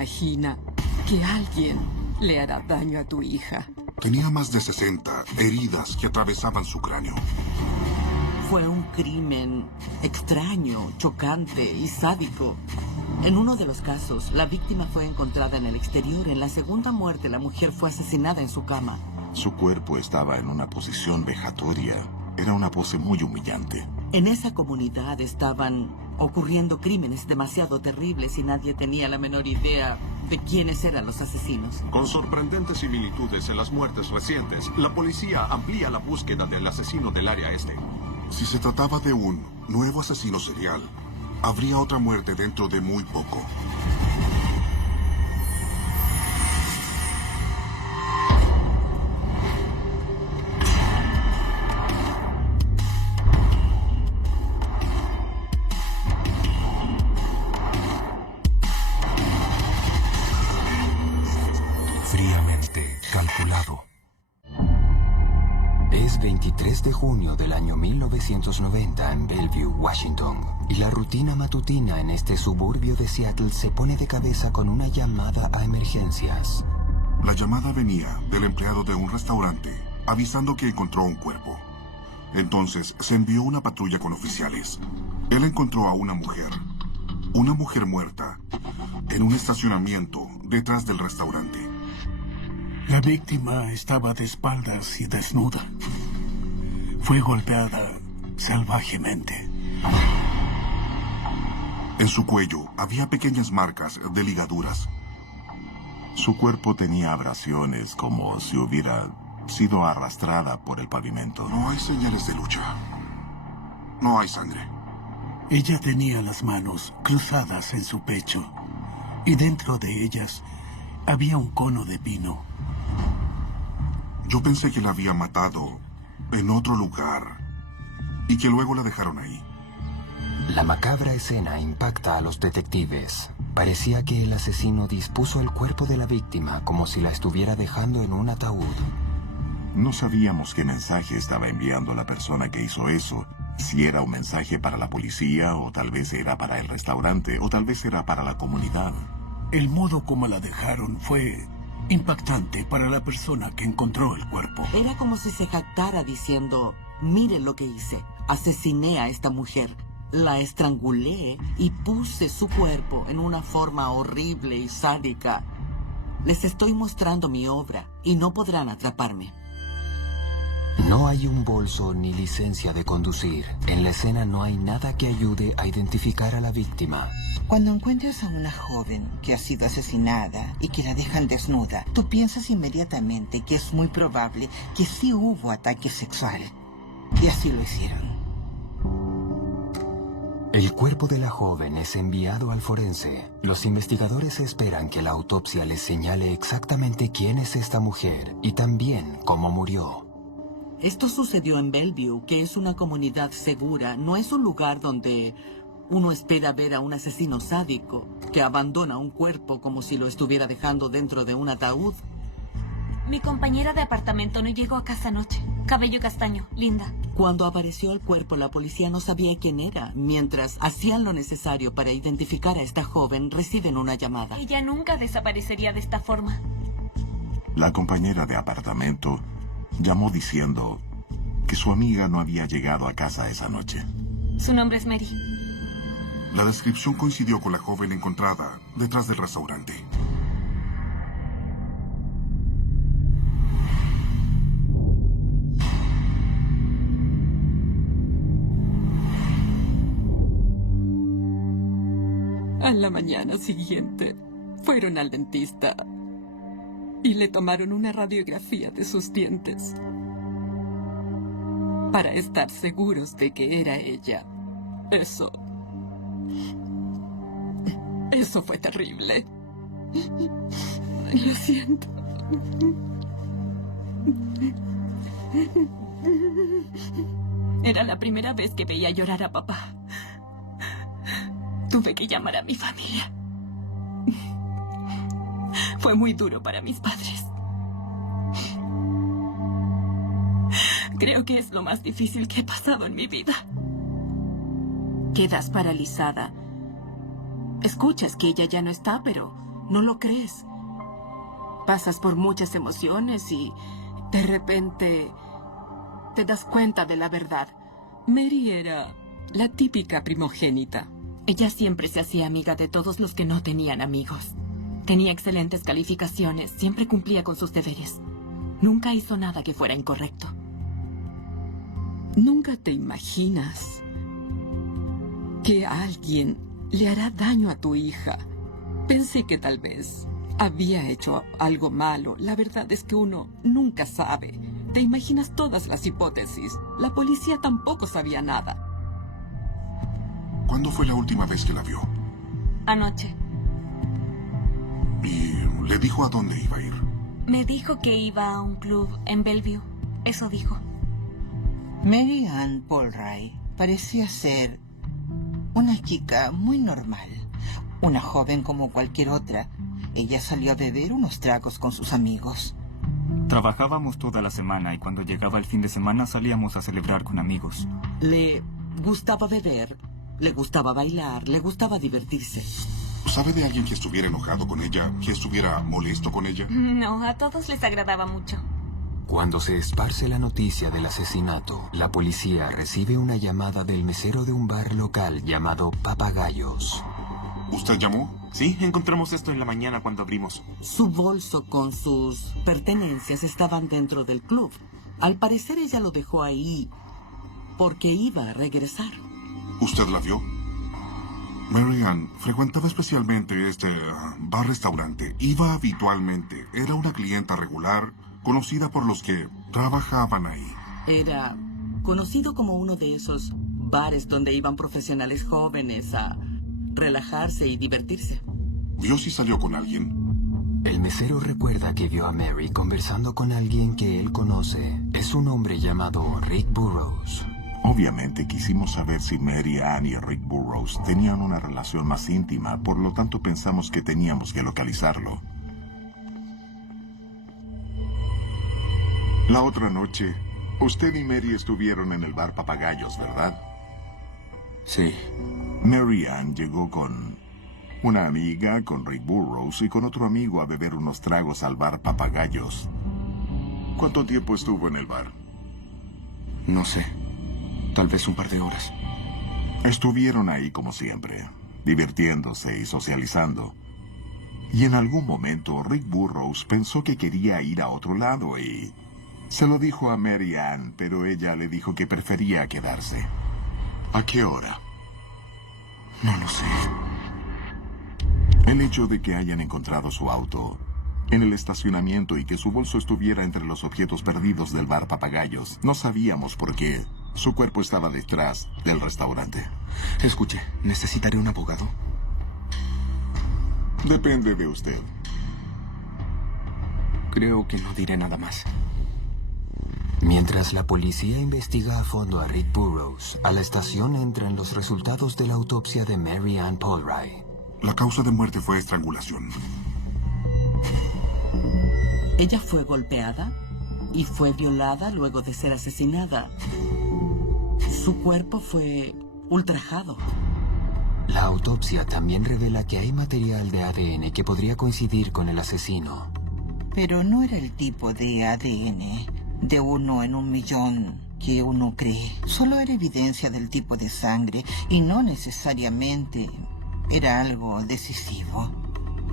imagina que alguien le hará daño a tu hija. Tenía más de 60 heridas que atravesaban su cráneo. Fue un crimen extraño, chocante y sádico. En uno de los casos, la víctima fue encontrada en el exterior. En la segunda muerte, la mujer fue asesinada en su cama. Su cuerpo estaba en una posición vejatoria. Era una pose muy humillante. En esa comunidad estaban ocurriendo crímenes demasiado terribles y nadie tenía la menor idea de quiénes eran los asesinos. Con sorprendentes similitudes en las muertes recientes, la policía amplía la búsqueda del asesino del área este. Si se trataba de un nuevo asesino serial, habría otra muerte dentro de muy poco. Fríamente calculado. Es 23 de junio del año 1990 en Bellevue, Washington, y la rutina matutina en este suburbio de Seattle se pone de cabeza con una llamada a emergencias. La llamada venía del empleado de un restaurante, avisando que encontró un cuerpo. Entonces se envió una patrulla con oficiales. Él encontró a una mujer muerta, en un estacionamiento detrás del restaurante. La víctima estaba de espaldas y desnuda. Fue golpeada salvajemente. En su cuello había pequeñas marcas de ligaduras. Su cuerpo tenía abrasiones como si hubiera sido arrastrada por el pavimento. No hay señales de lucha. No hay sangre. Ella tenía las manos cruzadas en su pecho y dentro de ellas había un cono de pino. Yo pensé que la había matado en otro lugar y que luego la dejaron ahí. La macabra escena impacta a los detectives. Parecía que el asesino dispuso el cuerpo de la víctima como si la estuviera dejando en un ataúd. No sabíamos qué mensaje estaba enviando la persona que hizo eso. Si era un mensaje para la policía, o tal vez era para el restaurante, o tal vez era para la comunidad. El modo como la dejaron fue impactante para la persona que encontró el cuerpo. Era como si se jactara diciendo: miren lo que hice. Asesiné a esta mujer, la estrangulé y puse su cuerpo en una forma horrible y sádica. Les estoy mostrando mi obra y no podrán atraparme. No hay un bolso ni licencia de conducir. En la escena no hay nada que ayude a identificar a la víctima. Cuando encuentras a una joven que ha sido asesinada y que la dejan desnuda, tú piensas inmediatamente que es muy probable que sí hubo ataque sexual. Y así lo hicieron. El cuerpo de la joven es enviado al forense. Los investigadores esperan que la autopsia les señale exactamente quién es esta mujer y también cómo murió. Esto sucedió en Bellevue, que es una comunidad segura. No es un lugar donde uno espera ver a un asesino sádico que abandona un cuerpo como si lo estuviera dejando dentro de un ataúd. Mi compañera de apartamento no llegó a casa anoche. Cabello castaño, linda. Cuando apareció el cuerpo, la policía no sabía quién era. Mientras hacían lo necesario para identificar a esta joven, reciben una llamada. Ella nunca desaparecería de esta forma. La compañera de apartamento llamó diciendo que su amiga no había llegado a casa esa noche. Su nombre es Mary. La descripción coincidió con la joven encontrada detrás del restaurante. A la mañana siguiente, fueron al dentista y le tomaron una radiografía de sus dientes para estar seguros de que era ella. Eso fue terrible. Lo siento. Era la primera vez que veía llorar a papá. Tuve que llamar a mi familia. Fue muy duro para mis padres. Creo que es lo más difícil que he pasado en mi vida. Quedas paralizada. Escuchas que ella ya no está, pero no lo crees. Pasas por muchas emociones y de repente te das cuenta de la verdad. Mary era la típica primogénita. Ella siempre se hacía amiga de todos los que no tenían amigos. Tenía excelentes calificaciones, siempre cumplía con sus deberes. Nunca hizo nada que fuera incorrecto. Nunca te imaginas que alguien le hará daño a tu hija. Pensé que tal vez había hecho algo malo. La verdad es que uno nunca sabe. Te imaginas todas las hipótesis. La policía tampoco sabía nada. ¿Cuándo fue la última vez que la vio? Anoche. ¿Y le dijo a dónde iba a ir? Me dijo que iba a un club en Bellevue. Eso dijo. Mary Ann Polray parecía ser una chica muy normal. Una joven como cualquier otra. Ella salió a beber unos tragos con sus amigos. Trabajábamos toda la semana y cuando llegaba el fin de semana salíamos a celebrar con amigos. Le gustaba beber, le gustaba bailar, le gustaba divertirse. ¿Sabe de alguien que estuviera enojado con ella, que estuviera molesto con ella? No, a todos les agradaba mucho. Cuando se esparce la noticia del asesinato, la policía recibe una llamada del mesero de un bar local llamado Papagayos. ¿Usted llamó? Sí, encontramos esto en la mañana cuando abrimos. Su bolso con sus pertenencias estaban dentro del club. Al parecer ella lo dejó ahí porque iba a regresar. ¿Usted la vio? Mary Ann frecuentaba especialmente este bar-restaurante. Iba habitualmente. Era una clienta regular, conocida por los que trabajaban ahí. Era conocido como uno de esos bares donde iban profesionales jóvenes a relajarse y divertirse. ¿Vio si salió con alguien? El mesero recuerda que vio a Mary conversando con alguien que él conoce. Es un hombre llamado Rick Burroughs. Obviamente quisimos saber si Mary Ann y Rick Burroughs tenían una relación más íntima, por lo tanto pensamos que teníamos que localizarlo. La otra noche, usted y Mary estuvieron en el bar Papagayos, ¿verdad? Sí. Mary Ann llegó con una amiga, con Rick Burroughs y con otro amigo a beber unos tragos al bar Papagayos. ¿Cuánto tiempo estuvo en el bar? No sé. Tal vez un par de horas. Estuvieron ahí como siempre, divirtiéndose y socializando. Y en algún momento Rick Burroughs pensó que quería ir a otro lado y se lo dijo a Mary Ann, pero ella le dijo que prefería quedarse. ¿A qué hora? No lo sé. El hecho de que hayan encontrado su auto en el estacionamiento y que su bolso estuviera entre los objetos perdidos del bar Papagayos, no sabíamos por qué. Su cuerpo estaba detrás del restaurante. Escuche, ¿necesitaré un abogado? Depende de usted. Creo que no diré nada más. Mientras la policía investiga a fondo a Rick Burroughs, a la estación entran los resultados de la autopsia de Mary Ann Polray. La causa de muerte fue estrangulación. Ella fue golpeada y fue violada luego de ser asesinada. Su cuerpo fue ultrajado. La autopsia también revela que hay material de ADN que podría coincidir con el asesino. Pero no era el tipo de ADN de 1 en 1.000.000 que uno cree. Solo era evidencia del tipo de sangre y no necesariamente era algo decisivo.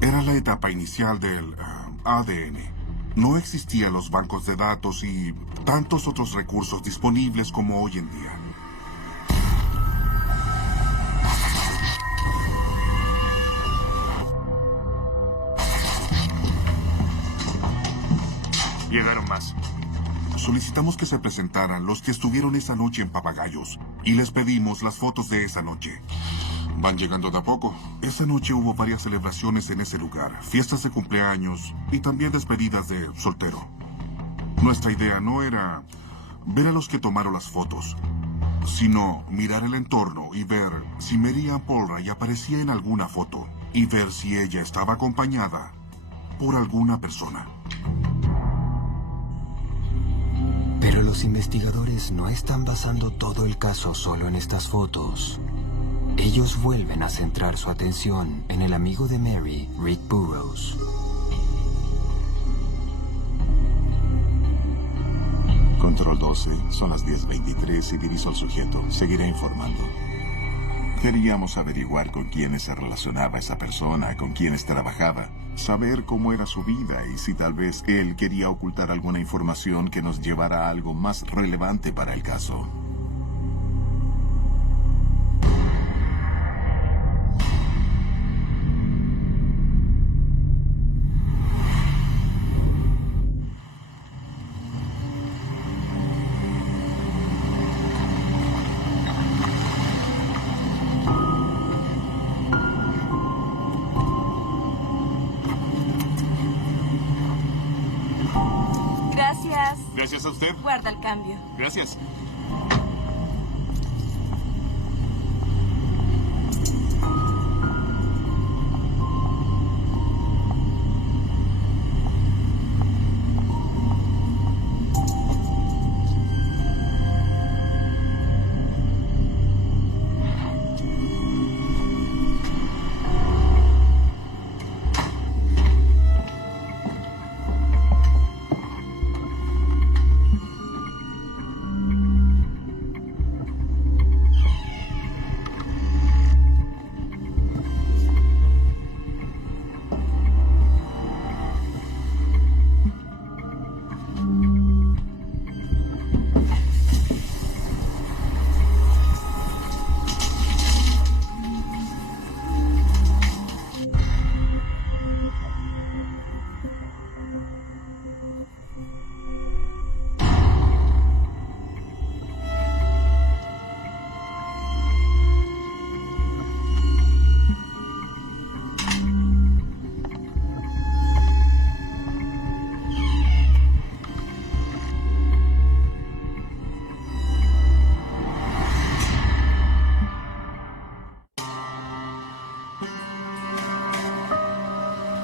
Era la etapa inicial del ADN. No existían los bancos de datos y tantos otros recursos disponibles como hoy en día. Llegaron más. Solicitamos que se presentaran los que estuvieron esa noche en Papagayos y les pedimos las fotos de esa noche. Van llegando de a poco. Esa noche hubo varias celebraciones en ese lugar, fiestas de cumpleaños y también despedidas de soltero. Nuestra idea no era ver a los que tomaron las fotos, sino mirar el entorno y ver si Mary Ann Polray aparecía en alguna foto y ver si ella estaba acompañada por alguna persona. Pero los investigadores no están basando todo el caso solo en estas fotos. Ellos vuelven a centrar su atención en el amigo de Mary, Rick Burroughs. Control 12, son las 10:23 y diviso al sujeto. Seguiré informando. Queríamos averiguar con quiénes se relacionaba esa persona, con quiénes trabajaba, saber cómo era su vida y si tal vez él quería ocultar alguna información que nos llevara a algo más relevante para el caso. Gracias a usted. Guarda el cambio. Gracias.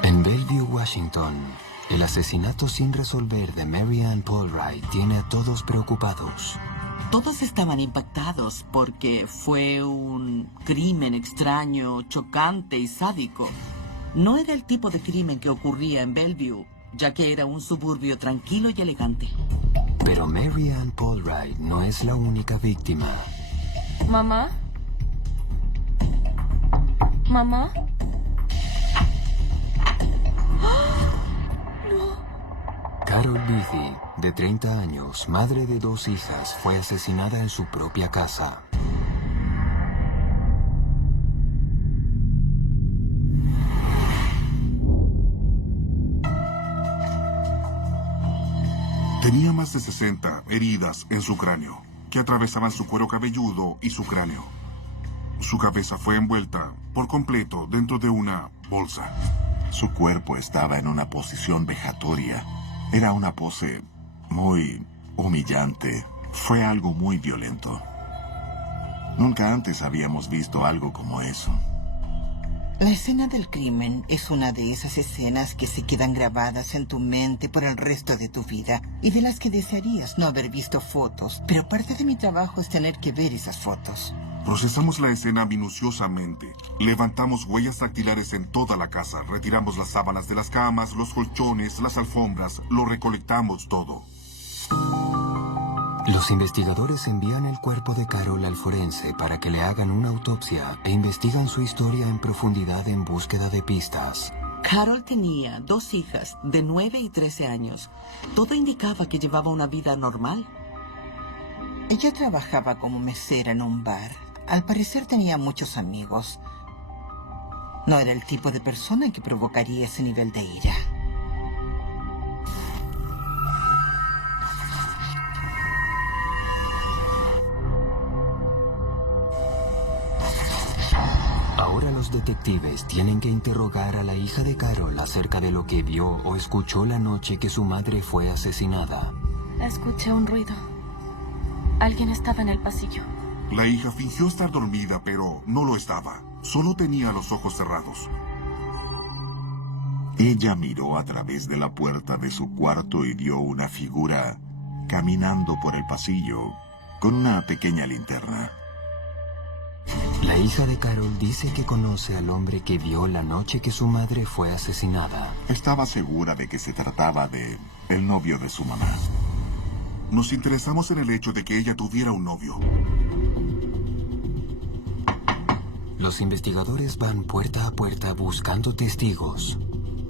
En Bellevue, Washington, el asesinato sin resolver de Mary Ann Polwright tiene a todos preocupados. Todos estaban impactados porque fue un crimen extraño, chocante y sádico. No era el tipo de crimen que ocurría en Bellevue, ya que era un suburbio tranquilo y elegante. Pero Mary Ann Polwright no es la única víctima. ¿Mamá? ¿Mamá? Carol Beatty, de 30 años, madre de 2 hijas, fue asesinada en su propia casa. Tenía más de 60 heridas en su cráneo, que atravesaban su cuero cabelludo y su cráneo. Su cabeza fue envuelta por completo dentro de una bolsa. Su cuerpo estaba en una posición vejatoria. Era una pose muy humillante. Fue algo muy violento. Nunca antes habíamos visto algo como eso. La escena del crimen es una de esas escenas que se quedan grabadas en tu mente por el resto de tu vida y de las que desearías no haber visto fotos, pero parte de mi trabajo es tener que ver esas fotos. Procesamos la escena minuciosamente. Levantamos huellas dactilares en toda la casa. Retiramos las sábanas de las camas, los colchones, las alfombras. Lo recolectamos todo. Los investigadores envían el cuerpo de Carol al forense para que le hagan una autopsia e investigan su historia en profundidad en búsqueda de pistas. Carol tenía 2 hijas de 9 y 13 años. Todo indicaba que llevaba una vida normal. Ella trabajaba como mesera en un bar. Al parecer tenía muchos amigos. No era el tipo de persona que provocaría ese nivel de ira. Ahora los detectives tienen que interrogar a la hija de Carol acerca de lo que vio o escuchó la noche que su madre fue asesinada. Escuché un ruido. Alguien estaba en el pasillo. La hija fingió estar dormida, pero no lo estaba. Solo tenía los ojos cerrados. Ella miró a través de la puerta de su cuarto y vio una figura caminando por el pasillo con una pequeña linterna. La hija de Carol dice que conoce al hombre que vio la noche que su madre fue asesinada. Estaba segura de que se trataba de el novio de su mamá. Nos interesamos en el hecho de que ella tuviera un novio. Los investigadores van puerta a puerta buscando testigos.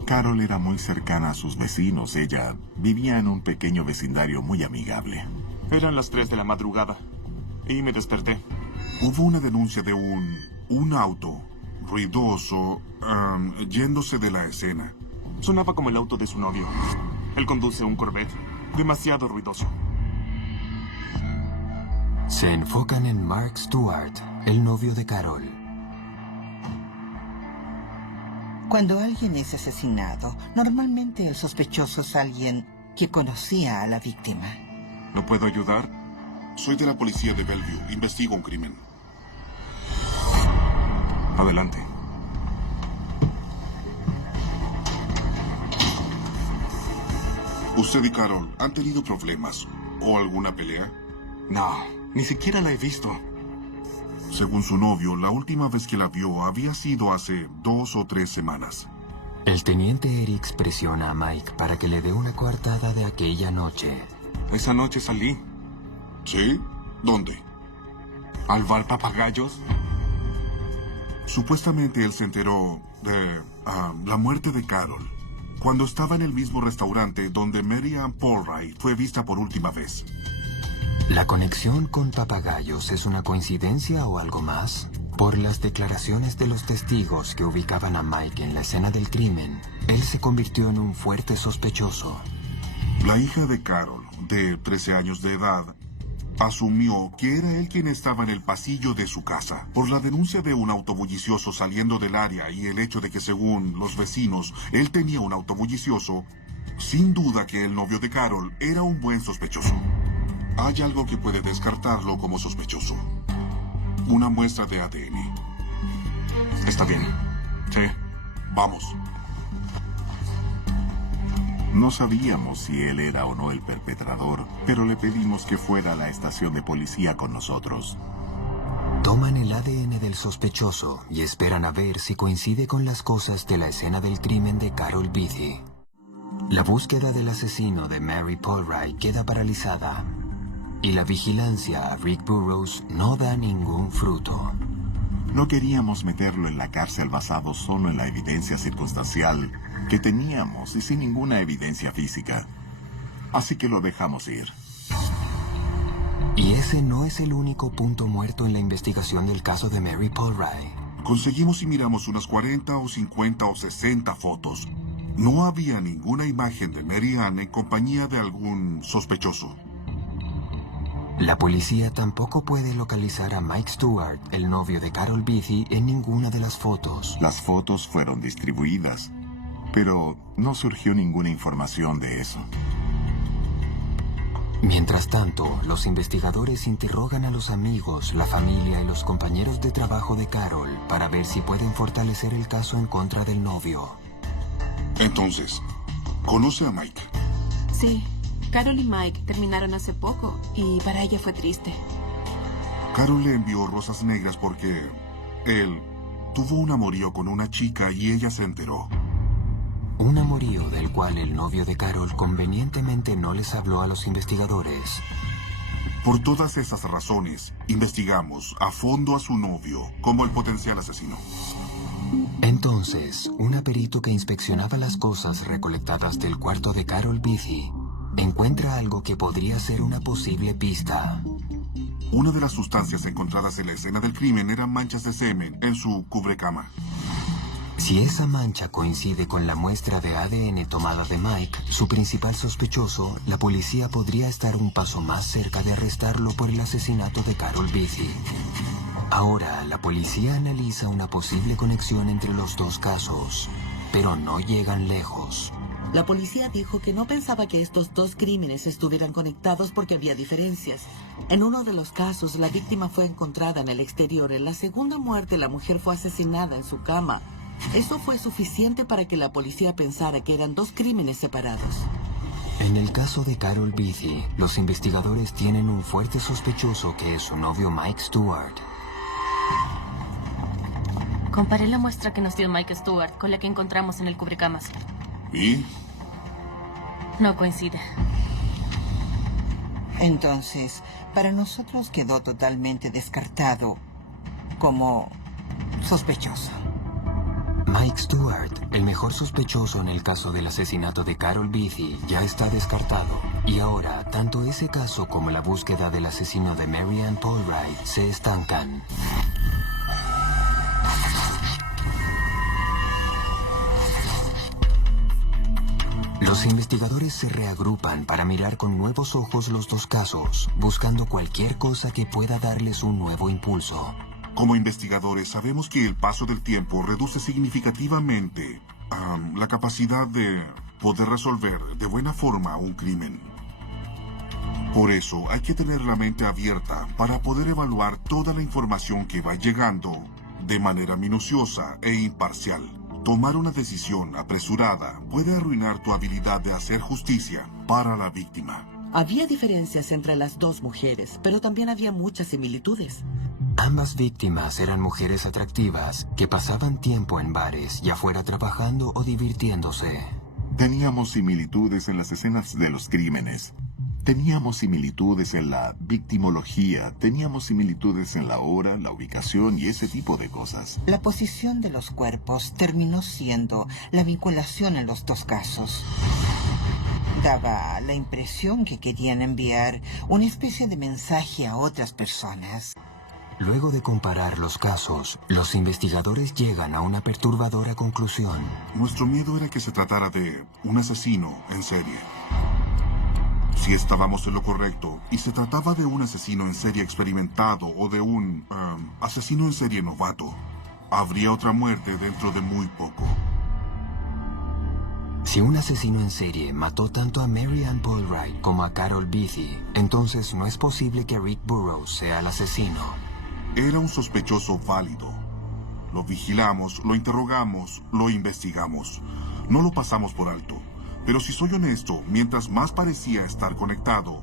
Carol era muy cercana a sus vecinos. Ella vivía en un pequeño vecindario muy amigable. Eran las 3 de la madrugada y me desperté. Hubo una denuncia de un auto ruidoso yéndose de la escena. Sonaba como el auto de su novio. Él conduce un Corvette. Demasiado ruidoso. Se enfocan en Mark Stewart, el novio de Carol. Cuando alguien es asesinado, normalmente el sospechoso es alguien que conocía a la víctima. ¿No puedo ayudar? Soy de la policía de Bellevue. Investigo un crimen. Adelante. ¿Usted y Carol han tenido problemas o alguna pelea? No, ni siquiera la he visto. Según su novio, la última vez que la vio había sido hace 2 o 3 semanas. El teniente Eric presiona a Mike para que le dé una coartada de aquella noche. Esa noche salí. ¿Sí? ¿Dónde? ¿Al bar Papagayos? Supuestamente él se enteró de la muerte de Carol cuando estaba en el mismo restaurante donde Mary Ann Polray fue vista por última vez. ¿La conexión con Papagayos es una coincidencia o algo más? Por las declaraciones de los testigos que ubicaban a Mike en la escena del crimen, él se convirtió en un fuerte sospechoso. La hija de Carol, de 13 años de edad, asumió que era él quien estaba en el pasillo de su casa. Por la denuncia de un auto bullicioso saliendo del área y el hecho de que, según los vecinos, él tenía un auto bullicioso, sin duda que el novio de Carol era un buen sospechoso. Hay algo que puede descartarlo como sospechoso. Una muestra de ADN. Está bien. Sí. Vamos. No sabíamos si él era o no el perpetrador, pero le pedimos que fuera a la estación de policía con nosotros. Toman el ADN del sospechoso y esperan a ver si coincide con las cosas de la escena del crimen de Carol Beatty. La búsqueda del asesino de Mary Polray queda paralizada y la vigilancia a Rick Burroughs no da ningún fruto. No queríamos meterlo en la cárcel basado solo en la evidencia circunstancial que teníamos y sin ninguna evidencia física. Así que lo dejamos ir. Y ese no es el único punto muerto en la investigación del caso de Mary Polray. Conseguimos y miramos unas 40 o 50 o 60 fotos. No había ninguna imagen de Mary Ann en compañía de algún sospechoso. La policía tampoco puede localizar a Mike Stewart, el novio de Carol Beatty, en ninguna de las fotos. Las fotos fueron distribuidas, pero no surgió ninguna información de eso. Mientras tanto, los investigadores interrogan a los amigos, la familia y los compañeros de trabajo de Carol para ver si pueden fortalecer el caso en contra del novio. Entonces, ¿conoce a Mike? Sí. Carol y Mike terminaron hace poco y para ella fue triste. Carol le envió rosas negras porque él tuvo un amorío con una chica y ella se enteró. Un amorío del cual el novio de Carol convenientemente no les habló a los investigadores. Por todas esas razones, investigamos a fondo a su novio como el potencial asesino. Entonces, un perito que inspeccionaba las cosas recolectadas del cuarto de Carol Beatty encuentra algo que podría ser una posible pista. Una de las sustancias encontradas en la escena del crimen eran manchas de semen en su cubrecama. Si esa mancha coincide con la muestra de ADN tomada de Mike, su principal sospechoso, la policía podría estar un paso más cerca de arrestarlo por el asesinato de Carol Beatty. Ahora, la policía analiza una posible conexión entre los dos casos, pero no llegan lejos. La policía dijo que no pensaba que estos dos crímenes estuvieran conectados porque había diferencias. En uno de los casos, la víctima fue encontrada en el exterior. En la segunda muerte, la mujer fue asesinada en su cama. Eso fue suficiente para que la policía pensara que eran dos crímenes separados. En el caso de Carol Beatty, los investigadores tienen un fuerte sospechoso que es su novio Mike Stewart. Comparé la muestra que nos dio Mike Stewart con la que encontramos en el cubrecamas. ¿Y? No coincide. Entonces, para nosotros quedó totalmente descartado como sospechoso. Mike Stewart, el mejor sospechoso en el caso del asesinato de Carol Beatty, ya está descartado. Y ahora, tanto ese caso como la búsqueda del asesino de Mary Ann Polwright se estancan. Los investigadores se reagrupan para mirar con nuevos ojos los dos casos, buscando cualquier cosa que pueda darles un nuevo impulso. Como investigadores sabemos que el paso del tiempo reduce significativamente la capacidad de poder resolver de buena forma un crimen. Por eso hay que tener la mente abierta para poder evaluar toda la información que va llegando de manera minuciosa e imparcial. Tomar una decisión apresurada puede arruinar tu habilidad de hacer justicia para la víctima. Había diferencias entre las dos mujeres, pero también había muchas similitudes. Ambas víctimas eran mujeres atractivas que pasaban tiempo en bares, ya fuera trabajando o divirtiéndose. Teníamos similitudes en las escenas de los crímenes. Teníamos similitudes en la victimología, teníamos similitudes en la hora, la ubicación y ese tipo de cosas. La posición de los cuerpos terminó siendo la vinculación en los dos casos. Daba la impresión que querían enviar una especie de mensaje a otras personas. Luego de comparar los casos, los investigadores llegan a una perturbadora conclusión. Nuestro miedo era que se tratara de un asesino en serie. Si estábamos en lo correcto y se trataba de un asesino en serie experimentado o de un asesino en serie novato, habría otra muerte dentro de muy poco. Si un asesino en serie mató tanto a Mary Ann Polwright como a Carol Beatty, entonces no es posible que Rick Burroughs sea el asesino. Era un sospechoso válido. Lo vigilamos, lo interrogamos, lo investigamos. No lo pasamos por alto. Pero si soy honesto, mientras más parecía estar conectado,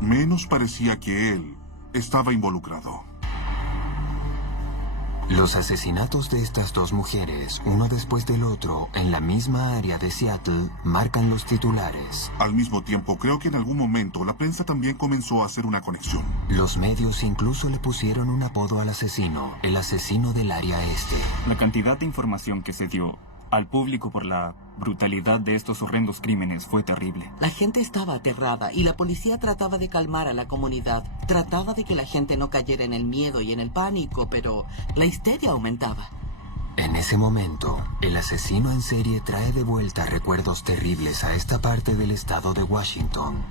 menos parecía que él estaba involucrado. Los asesinatos de estas dos mujeres, uno después del otro, en la misma área de Seattle, marcan los titulares. Al mismo tiempo, creo que en algún momento la prensa también comenzó a hacer una conexión. Los medios incluso le pusieron un apodo al asesino, el asesino del área este. La cantidad de información que se dio al público por la brutalidad de estos horrendos crímenes fue terrible. La gente estaba aterrada y la policía trataba de calmar a la comunidad. Trataba de que la gente no cayera en el miedo y en el pánico, pero la histeria aumentaba. En ese momento, el asesino en serie trae de vuelta recuerdos terribles a esta parte del estado de Washington.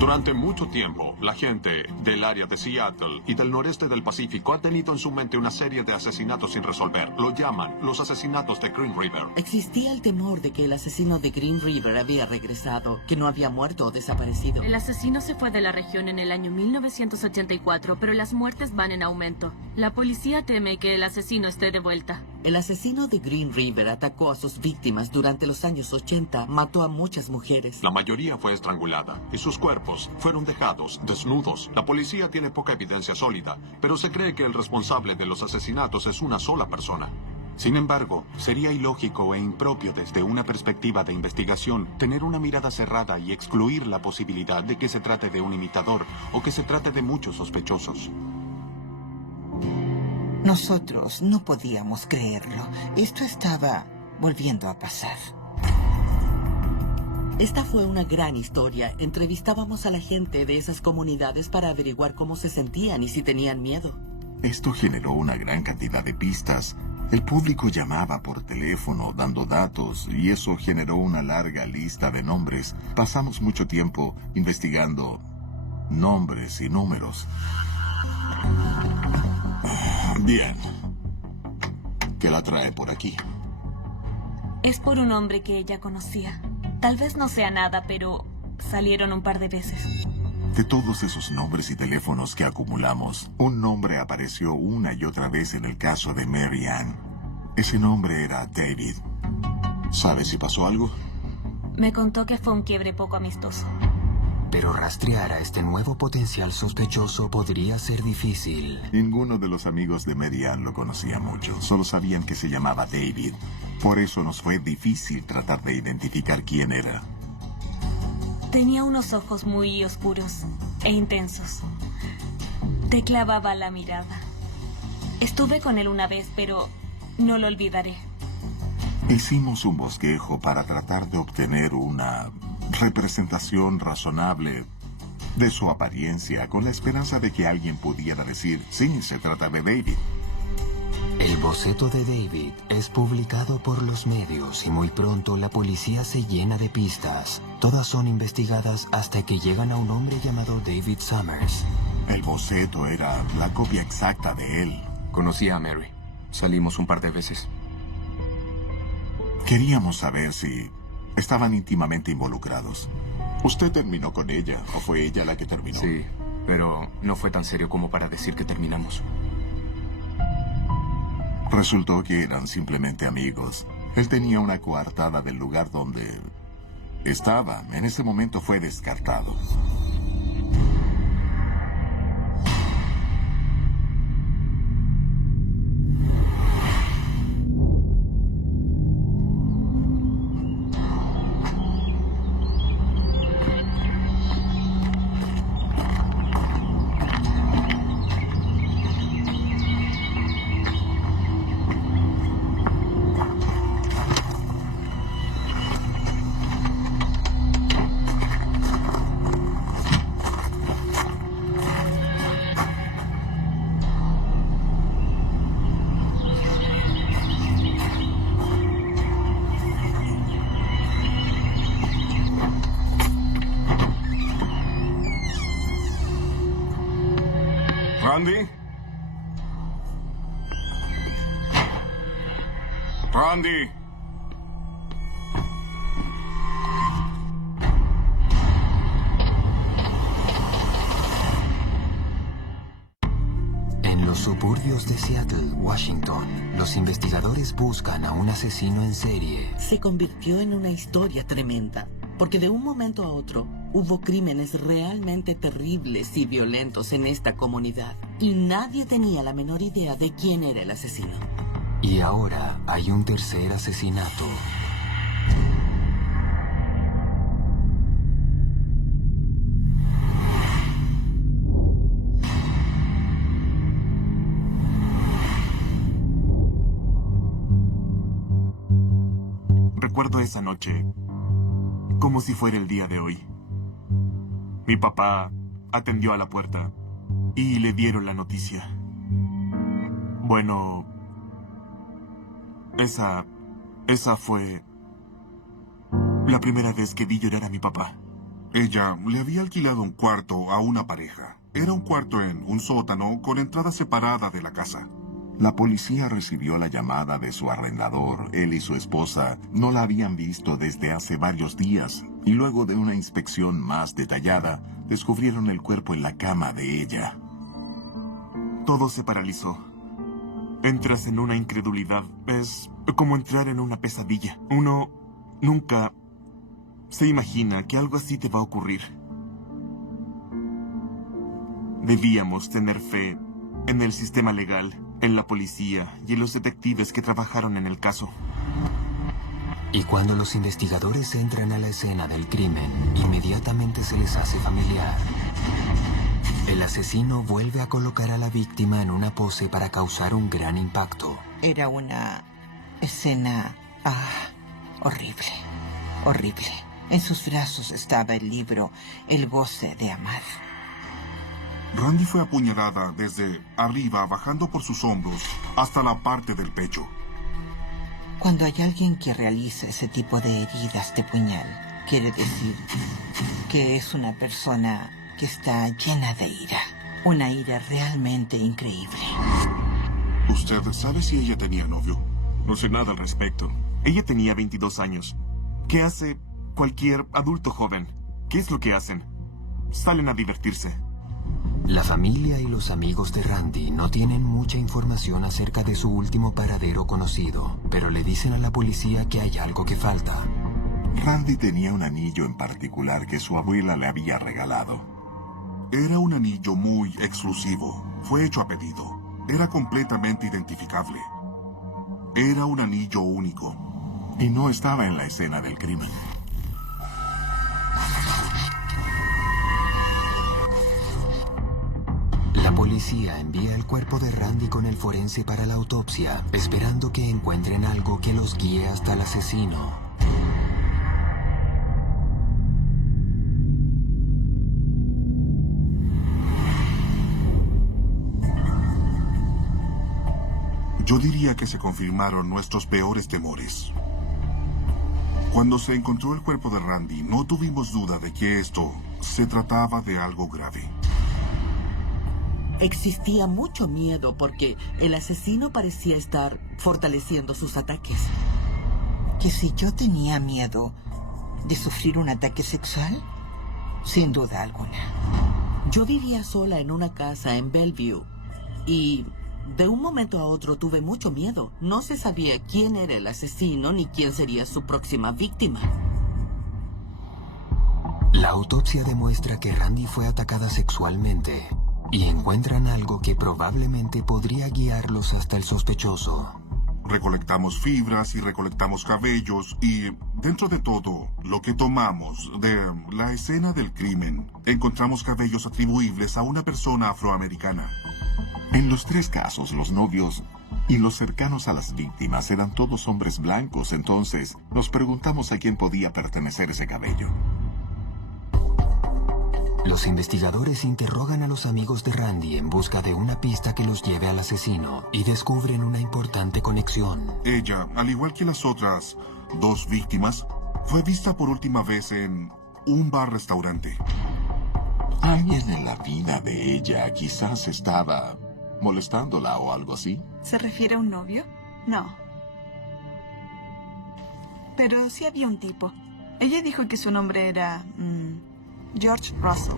Durante mucho tiempo, la gente del área de Seattle y del noreste del Pacífico ha tenido en su mente una serie de asesinatos sin resolver. Lo llaman los asesinatos de Green River. Existía el temor de que el asesino de Green River había regresado, que no había muerto o desaparecido. El asesino se fue de la región en el año 1984, pero las muertes van en aumento. La policía teme que el asesino esté de vuelta. El asesino de Green River atacó a sus víctimas durante los años 80, mató a muchas mujeres. La mayoría fue estrangulada y sus cuerpos fueron dejados desnudos. La policía tiene poca evidencia sólida, pero se cree que el responsable de los asesinatos es una sola persona. Sin embargo, sería ilógico e impropio desde una perspectiva de investigación tener una mirada cerrada y excluir la posibilidad de que se trate de un imitador o que se trate de muchos sospechosos. Nosotros no podíamos creerlo. Esto estaba volviendo a pasar. Esta fue una gran historia. Entrevistábamos a la gente de esas comunidades para averiguar cómo se sentían y si tenían miedo. Esto generó una gran cantidad de pistas. El público llamaba por teléfono dando datos y eso generó una larga lista de nombres. Pasamos mucho tiempo investigando nombres y números. Bien. ¿Qué la trae por aquí? Es por un hombre que ella conocía. Tal vez no sea nada, pero salieron un par de veces. De todos esos nombres y teléfonos que acumulamos, un nombre apareció una y otra vez en el caso de Mary Ann. Ese nombre era David. ¿Sabes si pasó algo? Me contó que fue un quiebre poco amistoso. pero rastrear a este nuevo potencial sospechoso podría ser difícil. Ninguno de los amigos de Mary Ann lo conocía mucho, solo sabían que se llamaba David. Por eso nos fue difícil tratar de identificar quién era. Tenía unos ojos muy oscuros e intensos. Te clavaba la mirada. Estuve con él una vez, pero no lo olvidaré. Hicimos un bosquejo para tratar de obtener una representación razonable de su apariencia, con la esperanza de que alguien pudiera decir, sí, se trata de David. El boceto de David es publicado por los medios y muy pronto la policía se llena de pistas. Todas son investigadas hasta que llegan a un hombre llamado David Summers. El boceto era la copia exacta de él. Conocí a Mary. Salimos un par de veces. Queríamos saber si estaban íntimamente involucrados. ¿Usted terminó con ella o fue ella la que terminó? Sí, pero no fue tan serio como para decir que terminamos. Resultó que eran simplemente amigos. Él tenía una coartada del lugar donde estaba. En ese momento fue descartado. ¿Randy? ¡Randy! En los suburbios de Seattle, Washington, los investigadores buscan a un asesino en serie. Se convirtió en una historia tremenda, porque de un momento a otro hubo crímenes realmente terribles y violentos en esta comunidad, y nadie tenía la menor idea de quién era el asesino. Y ahora hay un tercer asesinato. Recuerdo esa noche como si fuera el día de hoy. Mi papá atendió a la puerta y le dieron la noticia. Bueno, esa fue la primera vez que vi llorar a mi papá. Ella le había alquilado un cuarto a una pareja. Era un cuarto en un sótano con entrada separada de la casa. La policía recibió la llamada de su arrendador. Él y su esposa no la habían visto desde hace varios días, y luego de una inspección más detallada, descubrieron el cuerpo en la cama de ella. Todo se paralizó. Entras en una incredulidad. Es como entrar en una pesadilla. Uno nunca se imagina que algo así te va a ocurrir. Debíamos tener fe en el sistema legal, en la policía y en los detectives que trabajaron en el caso. Y cuando los investigadores entran a la escena del crimen, inmediatamente se les hace familiar. El asesino vuelve a colocar a la víctima en una pose para causar un gran impacto. Era una escena horrible, horrible. En sus brazos estaba el libro El goce de amar. Randy fue apuñalada desde arriba, bajando por sus hombros, hasta la parte del pecho. Cuando hay alguien que realiza ese tipo de heridas de puñal, quiere decir que es una persona que está llena de ira. Una ira realmente increíble. ¿Usted sabe si ella tenía novio? No sé nada al respecto. Ella tenía 22 años. ¿Qué hace cualquier adulto joven? ¿Qué es lo que hacen? Salen a divertirse. La familia y los amigos de Randy no tienen mucha información acerca de su último paradero conocido, pero le dicen a la policía que hay algo que falta. Randy tenía un anillo en particular que su abuela le había regalado. Era un anillo muy exclusivo. Fue hecho a pedido. Era completamente identificable. Era un anillo único. Y no estaba en la escena del crimen. La policía envía el cuerpo de Randy con el forense para la autopsia, esperando que encuentren algo que los guíe hasta el asesino. Yo diría que se confirmaron nuestros peores temores. Cuando se encontró el cuerpo de Randy, no tuvimos duda de que esto se trataba de algo grave. Existía mucho miedo porque el asesino parecía estar fortaleciendo sus ataques. ¿Que si yo tenía miedo de sufrir un ataque sexual? Sin duda alguna. Yo vivía sola en una casa en Bellevue y de un momento a otro tuve mucho miedo. No se sabía quién era el asesino ni quién sería su próxima víctima. La autopsia demuestra que Randy fue atacada sexualmente y encuentran algo que probablemente podría guiarlos hasta el sospechoso. Recolectamos fibras y recolectamos cabellos y, dentro de todo lo que tomamos de la escena del crimen, encontramos cabellos atribuibles a una persona afroamericana. En los 3 casos, los novios y los cercanos a las víctimas eran todos hombres blancos, entonces nos preguntamos a quién podía pertenecer ese cabello. Los investigadores interrogan a los amigos de Randy en busca de una pista que los lleve al asesino y descubren una importante conexión. Ella, al igual que las otras 2 víctimas, fue vista por última vez en un bar-restaurante. Alguien en la vida de ella quizás estaba molestándola o algo así. ¿Se refiere a un novio? No. Pero sí había un tipo. Ella dijo que su nombre era George Russell.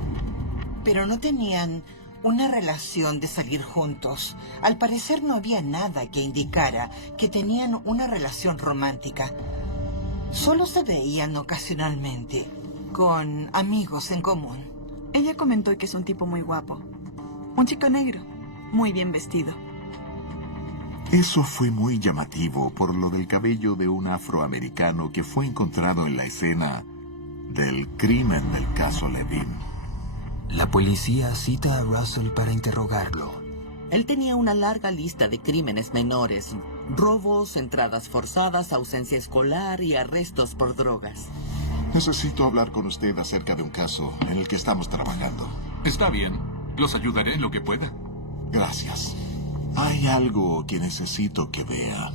Pero no tenían una relación de salir juntos. Al parecer no había nada que indicara que tenían una relación romántica. Solo se veían ocasionalmente, con amigos en común. Ella comentó que es un tipo muy guapo. Un chico negro, muy bien vestido. Eso fue muy llamativo por lo del cabello de un afroamericano que fue encontrado en la escena del crimen del caso Levin. La policía cita a Russell para interrogarlo. Él tenía una larga lista de crímenes menores: robos, entradas forzadas, ausencia escolar y arrestos por drogas. Necesito hablar con usted acerca de un caso en el que estamos trabajando. Está bien. Los ayudaré en lo que pueda. Gracias. Hay algo que necesito que vea.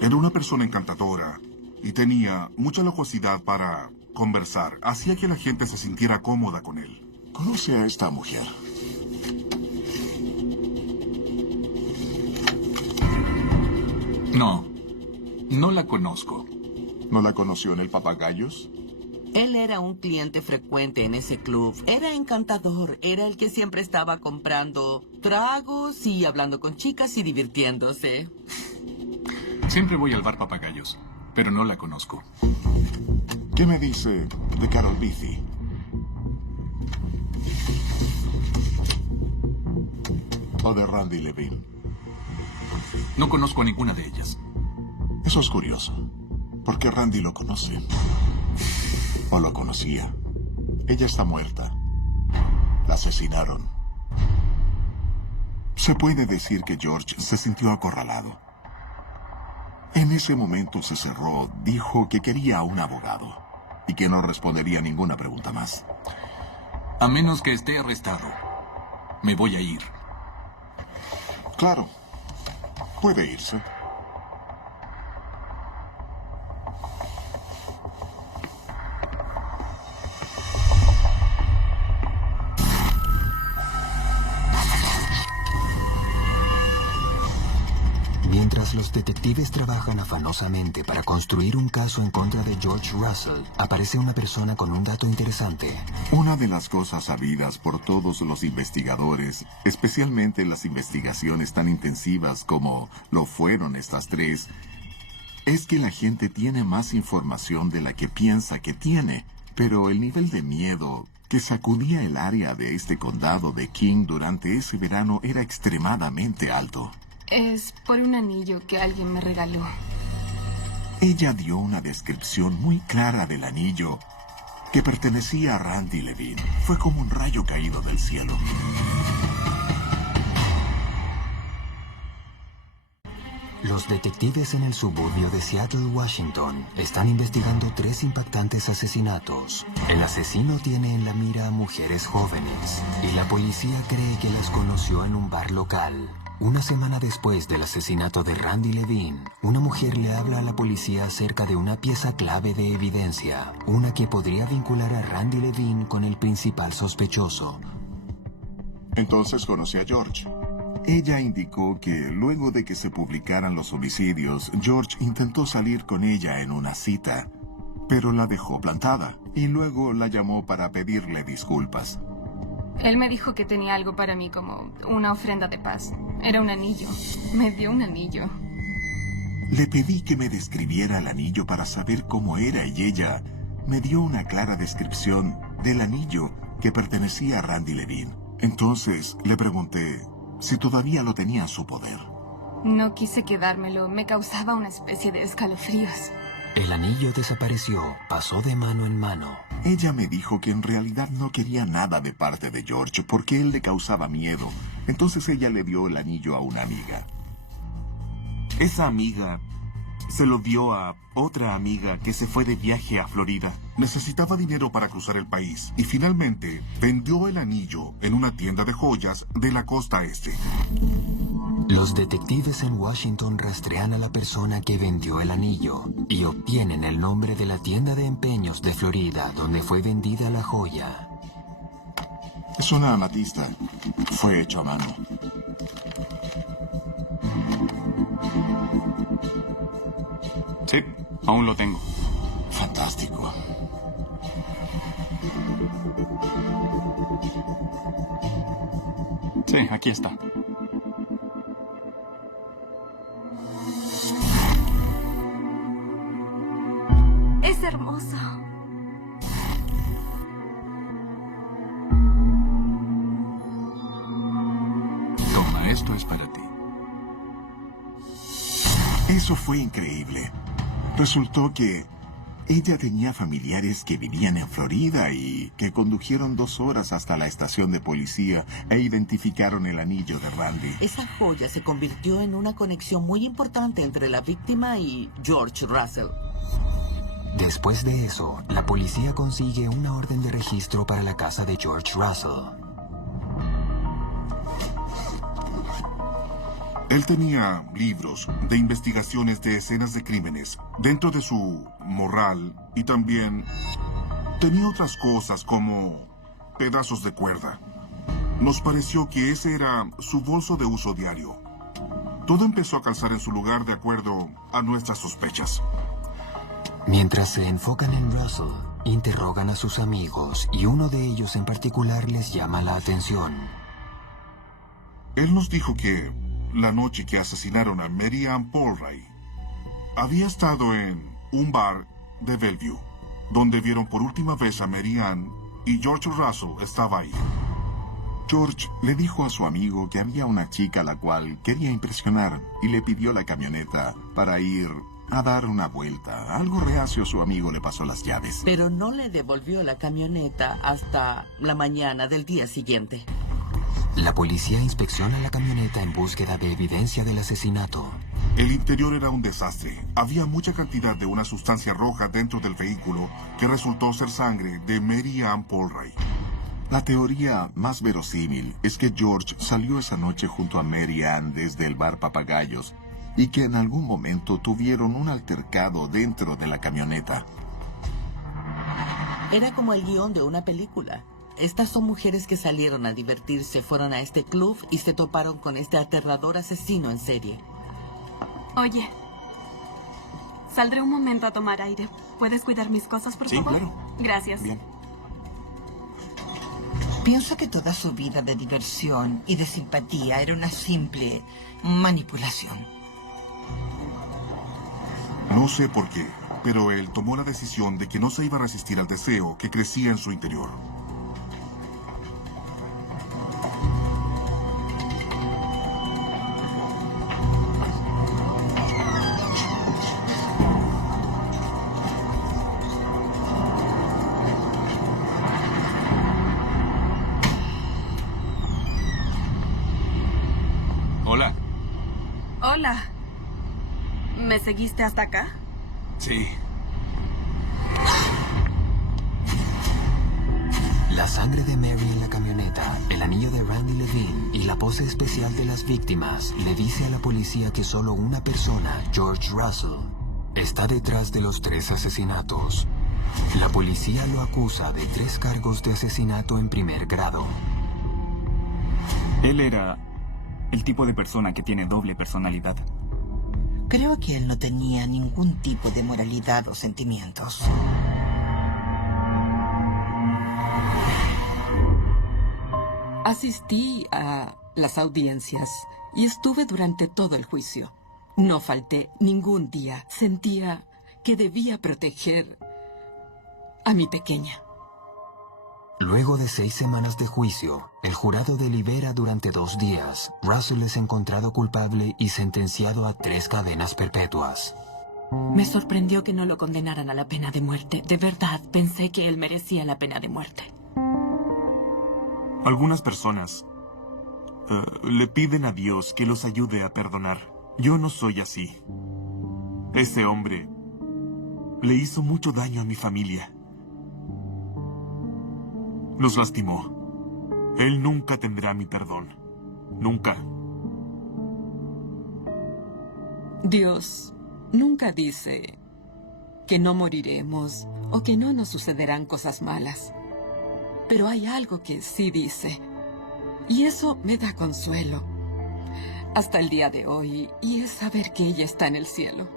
Era una persona encantadora y tenía mucha locuacidad para conversar. Hacía que la gente se sintiera cómoda con él. ¿Conoce a esta mujer? No. No la conozco. ¿No la conoció en el Papagayos? Él era un cliente frecuente en ese club. Era encantador. Era el que siempre estaba comprando tragos y hablando con chicas y divirtiéndose. Siempre voy al bar Papagayos, pero no la conozco. ¿Qué me dice de Carol Beatty? ¿O de Randy Levin? No conozco a ninguna de ellas. Eso es curioso, porque Randy lo conoce. O lo conocía. Ella está muerta. La asesinaron. Se puede decir que George se sintió acorralado. En ese momento se cerró, dijo que quería a un abogado y que no respondería ninguna pregunta más. A menos que esté arrestado, me voy a ir. Claro. Puede irse. Mientras los detectives trabajan afanosamente para construir un caso en contra de George Russell, aparece una persona con un dato interesante. Una de las cosas sabidas por todos los investigadores, especialmente en las investigaciones tan intensivas como lo fueron estas 3, es que la gente tiene más información de la que piensa que tiene, pero el nivel de miedo que sacudía el área de este condado de King durante ese verano era extremadamente alto. Es por un anillo que alguien me regaló. Ella dio una descripción muy clara del anillo que pertenecía a Randy Levine. Fue como un rayo caído del cielo. Los detectives en el suburbio de Seattle, Washington, están investigando 3 impactantes asesinatos. El asesino tiene en la mira a mujeres jóvenes, y la policía cree que las conoció en un bar local. Una semana después del asesinato de Randy Levine, una mujer le habla a la policía acerca de una pieza clave de evidencia, una que podría vincular a Randy Levine con el principal sospechoso. Entonces conocí a George. Ella indicó que luego de que se publicaran los homicidios, George intentó salir con ella en una cita, pero la dejó plantada y luego la llamó para pedirle disculpas. Él me dijo que tenía algo para mí como una ofrenda de paz. Era un anillo. Me dio un anillo. Le pedí que me describiera el anillo para saber cómo era y ella me dio una clara descripción del anillo que pertenecía a Randy Levine. Entonces le pregunté si todavía lo tenía en su poder. No quise quedármelo. Me causaba una especie de escalofríos. El anillo desapareció, pasó de mano en mano. Ella me dijo que en realidad no quería nada de parte de George porque él le causaba miedo. Entonces ella le dio el anillo a una amiga. Esa amiga se lo dio a otra amiga que se fue de viaje a Florida. Necesitaba dinero para cruzar el país y finalmente vendió el anillo en una tienda de joyas de la costa este. Los detectives en Washington rastrean a la persona que vendió el anillo y obtienen el nombre de la tienda de empeños de Florida donde fue vendida la joya. Es una amatista. Fue hecho a mano. Sí, aún lo tengo. Fantástico. Sí, aquí está. Es hermoso. Toma, esto es para ti. Eso fue increíble. Resultó que ella tenía familiares que vivían en Florida y que condujeron 2 horas hasta la estación de policía e identificaron el anillo de Randy. Esa joya se convirtió en una conexión muy importante entre la víctima y George Russell. Después de eso, la policía consigue una orden de registro para la casa de George Russell. Él tenía libros de investigaciones de escenas de crímenes dentro de su morral y también tenía otras cosas como pedazos de cuerda. Nos pareció que ese era su bolso de uso diario. Todo empezó a calzar en su lugar de acuerdo a nuestras sospechas. Mientras se enfocan en Russell, interrogan a sus amigos y uno de ellos en particular les llama la atención. Él nos dijo que la noche que asesinaron a Mary Ann Polray, había estado en un bar de Bellevue, donde vieron por última vez a Mary Ann y George Russell estaba ahí. George le dijo a su amigo que había una chica a la cual quería impresionar y le pidió la camioneta para ir a dar una vuelta. Algo reacio, su amigo le pasó las llaves. Pero no le devolvió la camioneta hasta la mañana del día siguiente. La policía inspecciona la camioneta en búsqueda de evidencia del asesinato. El interior era un desastre. Había mucha cantidad de una sustancia roja dentro del vehículo que resultó ser sangre de Mary Ann Polray. La teoría más verosímil es que George salió esa noche junto a Mary Ann desde el bar Papagayos y que en algún momento tuvieron un altercado dentro de la camioneta. Era como el guión de una película. Estas son mujeres que salieron a divertirse, fueron a este club y se toparon con este aterrador asesino en serie. Oye, saldré un momento a tomar aire. ¿Puedes cuidar mis cosas, por favor? Sí, claro. Gracias. Bien. Pienso que toda su vida de diversión y de simpatía era una simple manipulación. No sé por qué, pero él tomó la decisión de que no se iba a resistir al deseo que crecía en su interior. Hola. Hola. ¿Me seguiste hasta acá? Sí. La sangre de Mary en la camioneta, el anillo de Randy Levine y la pose especial de las víctimas le dice a la policía que solo una persona, George Russell, está detrás de los 3 asesinatos. La policía lo acusa de 3 cargos de asesinato en primer grado. Él era el tipo de persona que tiene doble personalidad. Creo que él no tenía ningún tipo de moralidad o sentimientos. Asistí a las audiencias y estuve durante todo el juicio. No falté ningún día. Sentía que debía proteger a mi pequeña. Luego de 6 semanas de juicio, el jurado delibera durante 2 días. Russell es encontrado culpable y sentenciado a 3 cadenas perpetuas. Me sorprendió que no lo condenaran a la pena de muerte. De verdad, pensé que él merecía la pena de muerte. Algunas personas le piden a Dios que los ayude a perdonar. Yo no soy así. Ese hombre le hizo mucho daño a mi familia. Los lastimó. Él nunca tendrá mi perdón. Nunca. Dios nunca dice que no moriremos o que no nos sucederán cosas malas. Pero hay algo que sí dice. Y eso me da consuelo. Hasta el día de hoy. Y es saber que ella está en el cielo.